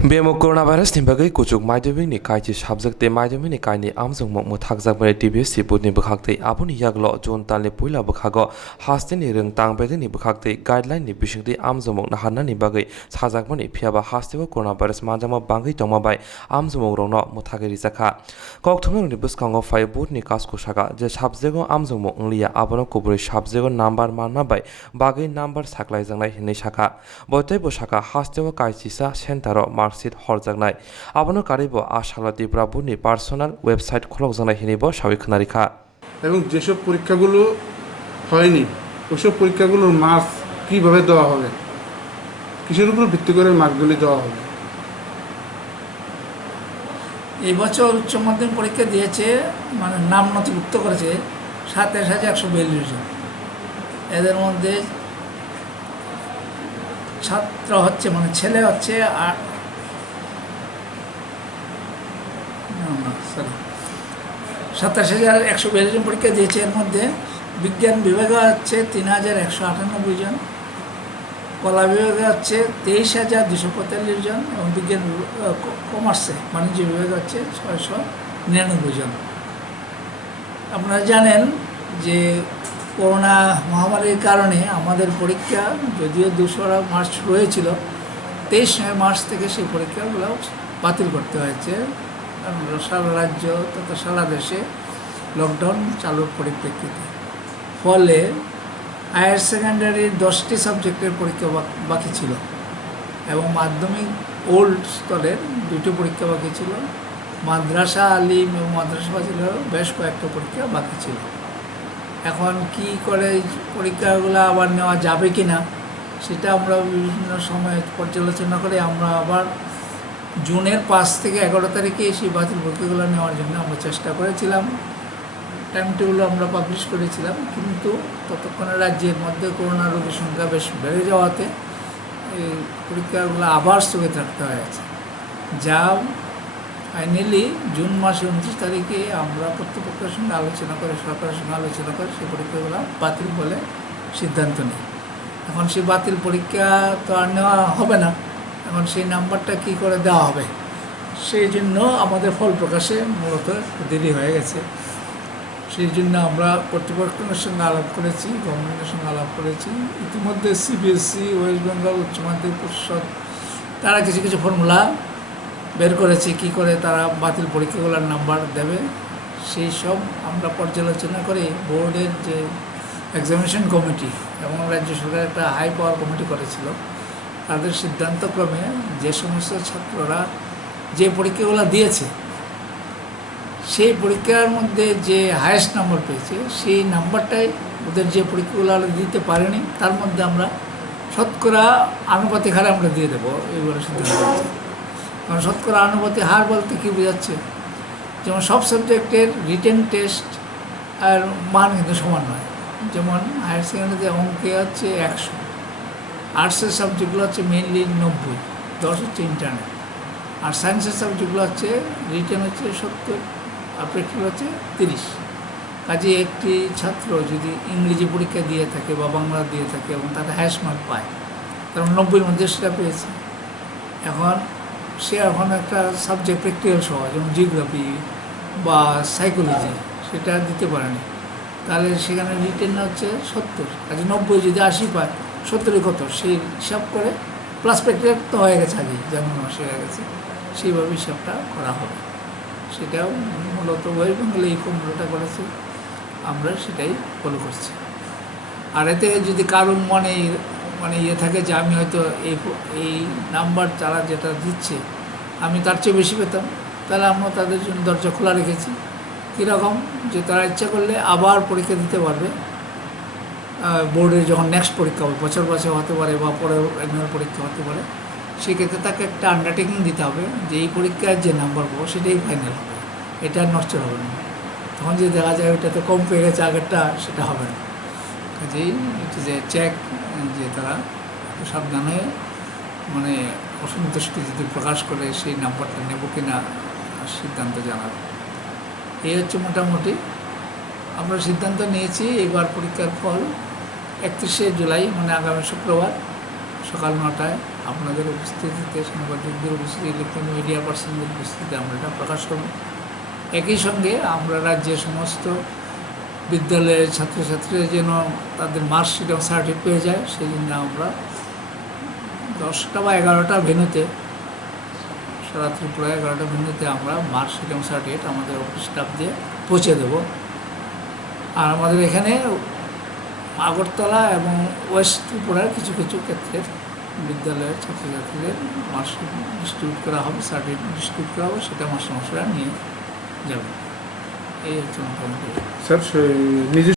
Bemo coronavirus ni bagai kuchuk maidobing ni kaiji subject te maidobing ni kaini amjong mok muthakjak bare TBS siput ni bukhakte abuni yaklo jon tale puila bukhago haste ni rung tangbede ni bukhakte guideline ni bisingte amjong mok nahanna ni bagai sajak mani phiaba haste bo coronavirus manjama bangai tongma bai amjong mok rongno muthage rijaka kok thumeng ni buskango fai bot ni kasko saka je subject go amjong mok ngliya abono kuburi subject go number manna bai bagai number saklai jangnai hinai saka boitei bo saka haste bo kaijisa center marksheet हरजागनाय आबनो कारिबो आशाला दिब्राबुनि personal website खलक जानाय हिनिबो सावि खोनारिखा এবং যেসব পরীক্ষাগুলো হয়নি ওসব পরীক্ষাগুলোর মার্কস কিভাবে দেওয়া হবে কিসের উপর ভিত্তি করে মার্কগুলি দেওয়া হবে এই বছর উচ্চ মাধ্যমিক পরীক্ষা দিয়েছে মানে নাম নথিভুক্ত করেছে ২৭,১৪২ জন এদের মধ্যে ছাত্র হচ্ছে মানে ছেলে হচ্ছে ২৭,১৪২ জন পরীক্ষা দিয়েছে এর মধ্যে বিজ্ঞান বিভাগে হচ্ছে ৩,১৯৮ জন কলা বিভাগে হচ্ছে ২৩,২৪৫ জন এবং বিজ্ঞান কমার্সে বাণিজ্য বিভাগে হচ্ছে ৬৯৯ জন। আপনারা জানেন যে করোনা মহামারীর কারণে আমাদের পরীক্ষা যদিও ২রা মার্চ রয়েছিল ২৩ মার্চ থেকে সেই পরীক্ষাগুলো বাতিল করতে হয়েছে সারা রাজ্য তথা সারা দেশে লকডাউন চালুর পরিপ্রেক্ষিতে। ফলে হায়ার সেকেন্ডারির 10টি সাবজেক্টের পরীক্ষা বাকি ছিল এবং মাধ্যমিক ওল্ড স্তরের 2টি পরীক্ষা বাকি ছিল। মাদ্রাসা আলিম এবং মাদ্রাসা ফাজিলেরও বেশ কয়েকটা পরীক্ষা বাকি ছিল। এখন কি করে পরীক্ষাগুলো আবার নেওয়া যাবে কি না সেটা আমরা বিভিন্ন সময় পর্যালোচনা করে আমরা আবার জুনের 5 থেকে 11 তারিখে সেই বাতিল পরীক্ষাগুলো নেওয়ার জন্য আমরা চেষ্টা করেছিলাম, টাইম টেবিল আমরা পাবলিশ করেছিলাম, কিন্তু ততক্ষণে রাজ্যের মধ্যে করোনা রোগীর সংখ্যা বেশ বেড়ে যাওয়াতে এই পরীক্ষাগুলো আবার স্থগিত রাখতে হয়েছে। যা ফাইনালি জুন মাসে 29 তারিখে আমরা কর্তৃপক্ষের সঙ্গে আলোচনা করে সরকারের সঙ্গে আলোচনা করে সেই পরীক্ষাগুলো বাতিল বলে সিদ্ধান্ত নিই। এখন সেই বাতিল পরীক্ষা তো আর নেওয়া হবে না, এখন সেই নাম্বারটা কী করে দেওয়া হবে সেই জন্য আমাদের ফল প্রকাশে মূলত দেরি হয়ে গেছে। সেই জন্য আমরা কর্তৃপক্ষের সঙ্গে আলাপ করেছি, গভর্নমেন্টের সঙ্গে আলাপ করেছি। ইতিমধ্যে সিবিএসই, ওয়েস্ট বেঙ্গল উচ্চ মাধ্যমিক পরিষদ তারা কিছু কিছু ফর্মুলা বের করেছে কী করে তারা বাতিল পরীক্ষাগুলোর নাম্বার দেবে। সেই সব আমরা পর্যালোচনা করে বোর্ডের যে এক্সামিনেশন কমিটি এবং রাজ্য সরকার একটা হাই পাওয়ার কমিটি করেছিল, তাদের সিদ্ধান্তক্রমে যে সমস্ত ছাত্ররা যে পরীক্ষাগুলো দিয়েছে সেই পরীক্ষার মধ্যে যে হায়েস্ট নাম্বার পেয়েছে সেই নাম্বারটাই ওদের যে পরীক্ষাগুলো দিতে পারেনি তার মধ্যে আমরা শতকরা আনুপাতিক হারে আমরা দিয়ে দেবো এইবারে সিদ্ধান্ত হয়েছে। কারণ শতকরা আনুপাতিক হার বলতে কী বোঝাচ্ছে, যেমন সব সাবজেক্টের রিটেন টেস্ট আর মান কিন্তু সমান নয়। যেমন হায়ার সেকেন্ডারিতে অঙ্কে হচ্ছে 100, আর্টসের সাবজেক্টগুলো হচ্ছে মেনলি 90, 10 হচ্ছে ইন্টারনেট, আর সায়েন্সের সাবজেক্টগুলো হচ্ছে রিটেন হচ্ছে 70 আর প্র্যাকটিক্যাল হচ্ছে 30। কাজে একটি ছাত্র যদি ইংরেজি পরীক্ষা দিয়ে থাকে বা বাংলা দিয়ে থাকে এবং তাতে হায়েস্ট মার্ক পায়, কারণ 90-র মধ্যে সেটা পেয়েছে, এখন সে এখন একটা সাবজেক্ট প্র্যাকটিক্যাল সহ যেমন জিওগ্রাফি বা সাইকোলজি সেটা দিতে পারেনি, তাহলে সেখানে রিটেন হচ্ছে 70। কাজে 90 যদি 80 পায় 70 কত সেই হিসাব করে প্লাস প্র্যাকটিক্যাল তো হয়ে গেছে আগেই, যেমন মাসে হয়ে গেছে সেইভাবে হিসাবটা করা হবে। সেটাও মূলত ওয়েস্ট বেঙ্গলে এই ফর্মুলাটা করেছে, আমরা সেটাই ফলো করছি। আর এতে যদি কারোর মানে ইয়ে থাকে যে আমি হয়তো এই নাম্বার তারা যেটা দিচ্ছে আমি তার চেয়ে বেশি পেতাম, তাহলে আমরা তাদের জন্য দরজা খোলা রেখেছি। কীরকম, যে তারা ইচ্ছা করলে আবার পরীক্ষা দিতে পারবে বোর্ডের যখন নেক্সট পরীক্ষা হবে, বছর হতে পারে বা পরে অ্যানুয়াল পরীক্ষা হতে পারে, সেক্ষেত্রে তাকে একটা আন্ডারটেকিং দিতে হবে যে এই পরীক্ষার যে নাম্বার পাবো সেটাই ফাইনাল হবে, এটা আর নষ্ট হবে না। তখন যদি দেখা যায় ওইটাতে কম পেয়ে গেছে আগেরটা, সেটা হবে না। কাজেই যে চেক যে তারা সাবধান হয়ে মানে অসন্তুষ্টি যদি প্রকাশ করে সেই নাম্বারটা নেব কি না সিদ্ধান্ত জানাবে। এই হচ্ছে মোটামুটি আমরা সিদ্ধান্ত নিয়েছি। এবার পরীক্ষার ফল 31শে জুলাই মানে আগামী শুক্রবার সকাল 9টায় আপনাদের উপস্থিতিতে, সাংবাদিকদের উপস্থিতি, ইলেকট্রনিক মিডিয়া পার্সনদের উপস্থিতিতে আমরা এটা প্রকাশ করব। একই সঙ্গে আমরা রাজ্যের সমস্ত বিদ্যালয়ের ছাত্রছাত্রীরা যেন তাদের মার্কশিট এবং সার্টিফিকেট পেয়ে যায়, সেই জন্য আমরা 10টা বা 11টা ভেন্যুতে, সারা ত্রিপুরা 11টা ভেন্যুতে আমরা মার্কশিট এবং সার্টিফিকেট আমাদের অফিস স্টাফ দিয়ে পৌঁছে দেব। আর আমাদের এখানে আগরতলা এবং ওয়েস্ট ত্রিপুরার কিছু কিছু ক্ষেত্রে বিদ্যালয়ের ছাত্রছাত্রীদের মার্কশিট ডিস্ট্রিবিউট করা হবে, সার্টিফিকেট ডিস্ট্রিবিউট করা হবে, সেটা মাস্টারমশাইরা নিয়ে যাবে। এই হচ্ছে মোটামুটি। স্যার নিজে